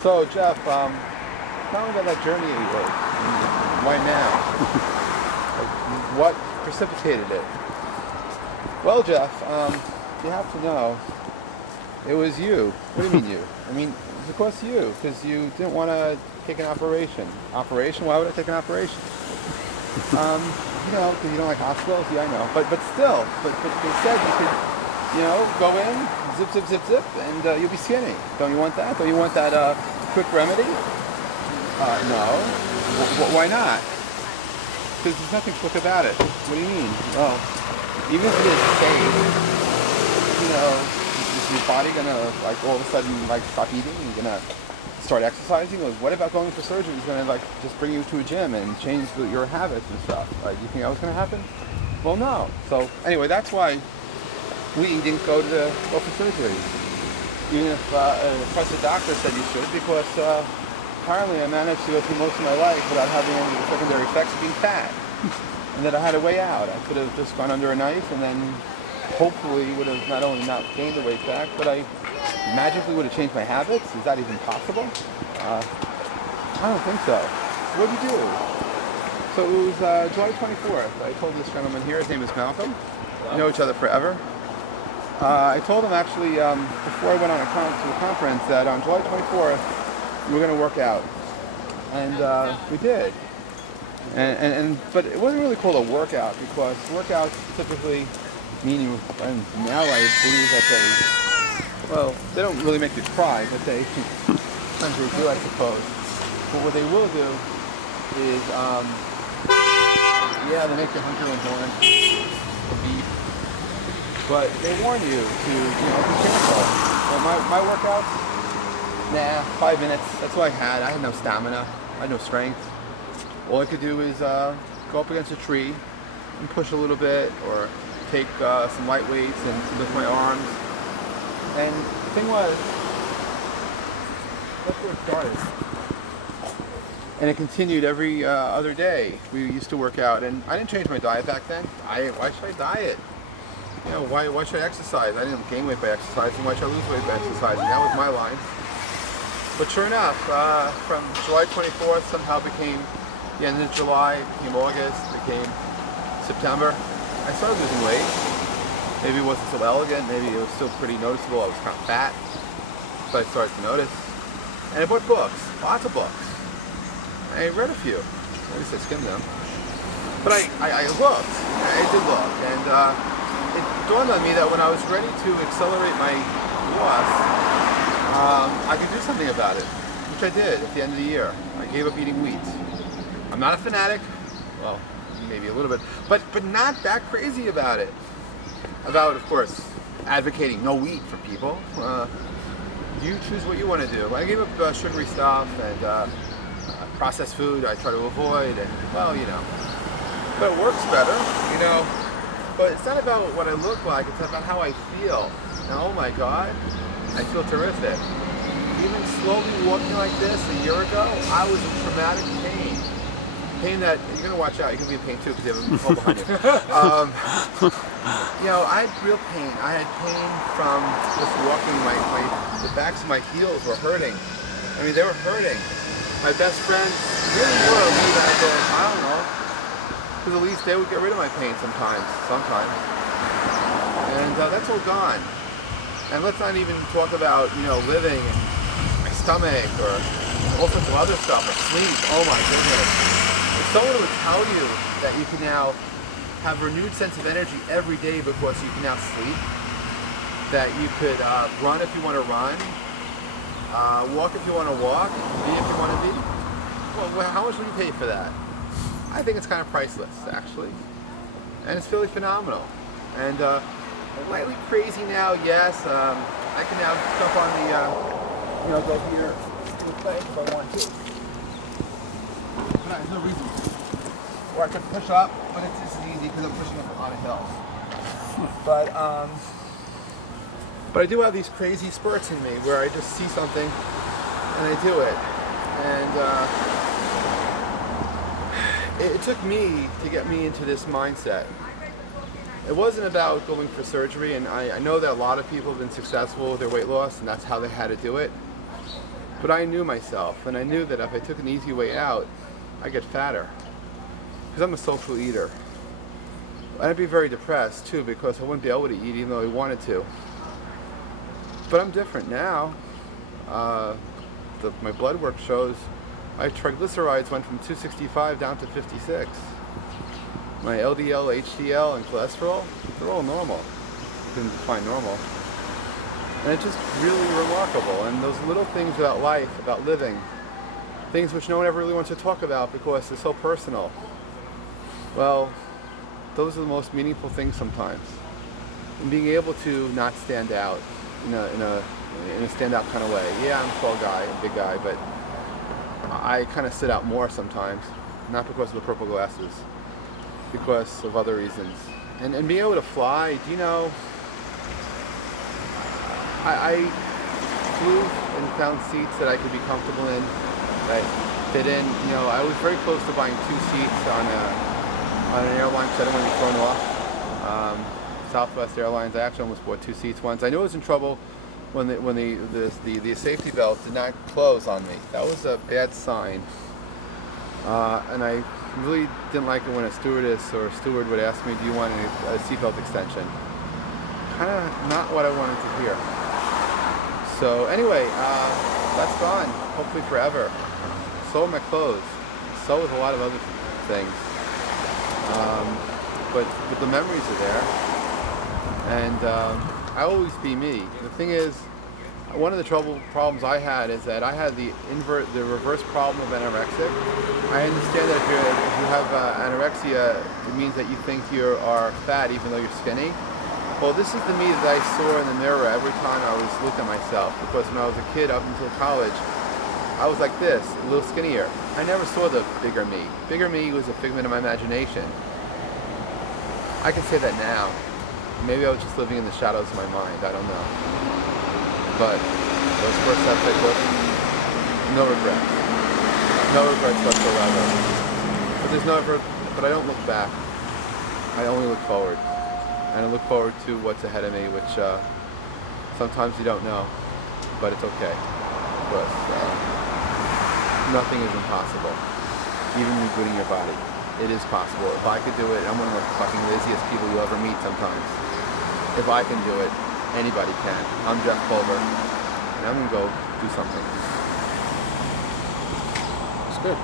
So, Jeff, tell me about that journey of yours. Why now? What precipitated it? Well, Jeff, you have to know, it was you. What do you mean you? I mean, of course you, because you didn't want to take an operation. Operation? Why would I take an operation? Because you don't like hospitals. Yeah, I know. But still, but they said you could, go in, zip, zip, zip, zip, and you'll be skinny. Don't you want that? Don't you want that quick remedy? No. Why not? Because there's nothing quick about it. What do you mean? Well, even if it is safe, is your body gonna all of a sudden stop eating and gonna start exercising? Or what about going for surgery? Is gonna just bring you to a gym and change your habits and stuff? You think that was gonna happen? Well, no. So anyway, that's why we didn't go for surgery, even if the doctor said you should, because apparently I managed to go through most of my life without having any of the secondary effects of being fat, and that I had a way out. I could have just gone under a knife and then hopefully would have not only not gained the weight back, but I magically would have changed my habits. Is that even possible? I don't think so. What did you do? So it was July 24th. I told this gentleman here, his name is Malcolm. We know each other forever. I told him actually before I went on to a conference that on July 24th we were going to work out, and we did. But it wasn't really called a workout because workouts typically mean you. And now I believe that they don't really make you cry, but they sometimes they do, I suppose. But what they will do is they make you hunker and horn, or beef. But they warn you to, be careful. So my workouts, 5 minutes. That's what I had. I had no stamina. I had no strength. All I could do is go up against a tree and push a little bit, or take some light weights and lift my arms. And the thing was, that's where it started. And it continued every other day. We used to work out, and I didn't change my diet back then. Why should I diet? Why should I exercise? I didn't gain weight by exercising. Why should I lose weight by exercising? That was my line. But sure enough, from July 24th somehow became the end of July, became August, became September. I started losing weight. Maybe it wasn't so elegant. Maybe it was still pretty noticeable. I was kind of fat. But I started to notice. And I bought books, lots of books. I read a few. At least I skimmed them. But I looked. I did look. And it dawned on me that when I was ready to accelerate my loss, I could do something about it, which I did at the end of the year. I gave up eating wheat. I'm not a fanatic, well, maybe a little bit, but not that crazy about it. About, of course, advocating no wheat for people. You choose what you want to do. I gave up sugary stuff and processed food I try to avoid, and but it works better, But it's not about what I look like, it's about how I feel. And oh my God, I feel terrific. Even slowly walking like this a year ago, I was in traumatic pain. Pain that, you're going to watch out, you're going to be in pain too because you have a hole behind you. I had real pain. I had pain from just walking, the backs of my heels were hurting. I mean, they were hurting. My best friends really were radical, I don't know, because at least they would get rid of my pain sometimes. And that's all gone. And let's not even talk about, living and my stomach or all sorts of other stuff, like sleep. Oh my goodness. If someone would tell you that you can now have a renewed sense of energy every day because you can now sleep, that you could run if you want to run, walk if you want to walk, be if you want to be, well, how much would you pay for that? I think it's kind of priceless, actually. And it's really phenomenal. And slightly crazy now, yes. I can now jump on the, go here to the place if I want to. But there's no reason to. Or I could push up, but it's just easy because I'm pushing up on a hill. But I do have these crazy spurts in me where I just see something and I do it. And it took me to get me into this mindset. It wasn't about going for surgery, and I know that a lot of people have been successful with their weight loss, and that's how they had to do it. But I knew myself, and I knew that if I took an easy way out, I'd get fatter. Because I'm a social eater. And I'd be very depressed too, because I wouldn't be able to eat even though I wanted to. But I'm different now. My blood work shows my triglycerides went from 265 down to 56. My LDL, HDL, and cholesterol, they're all normal. You can define normal. And it's just really remarkable. And those little things about life, about living, things which no one ever really wants to talk about because they're so personal. Well, those are the most meaningful things sometimes. And being able to not stand out in a standout kind of way. Yeah, I'm a tall guy, a big guy, but I kind of sit out more sometimes. Not because of the purple glasses, because of other reasons. And being able to fly, do you know, I flew and found seats that I could be comfortable in, that fit in. You know, I was very close to buying 2 seats on an airline because I didn't want to be thrown off. Southwest Airlines, I actually almost bought 2 seats once. I knew I was in trouble when the safety belt did not close on me. That was a bad sign. And I really didn't like it when a stewardess or a steward would ask me, do you want a seatbelt extension? Kind of not what I wanted to hear. So anyway, that's gone, hopefully forever. So are my clothes. So is a lot of other things. But the memories are there. And I'll always be me. The thing is, one of the problems I had is that I had the reverse problem of anorexic. I understand that if you have anorexia, it means that you think you are fat even though you're skinny. Well, this is the me that I saw in the mirror every time I was looking at myself, because when I was a kid up until college, I was like this, a little skinnier. I never saw the bigger me. Bigger me was a figment of my imagination. I can say that now. Maybe I was just living in the shadows of my mind, I don't know. But those first steps I took, no regrets. No regrets whatsoever. But I don't look back. I only look forward. And I look forward to what's ahead of me, which sometimes you don't know, but it's okay. Because nothing is impossible, even rebooting your body. It is possible. If I could do it, I'm one of the fucking laziest people you'll ever meet sometimes. If I can do it, anybody can. I'm Jeff Pulver, and I'm going to go do something. It's good.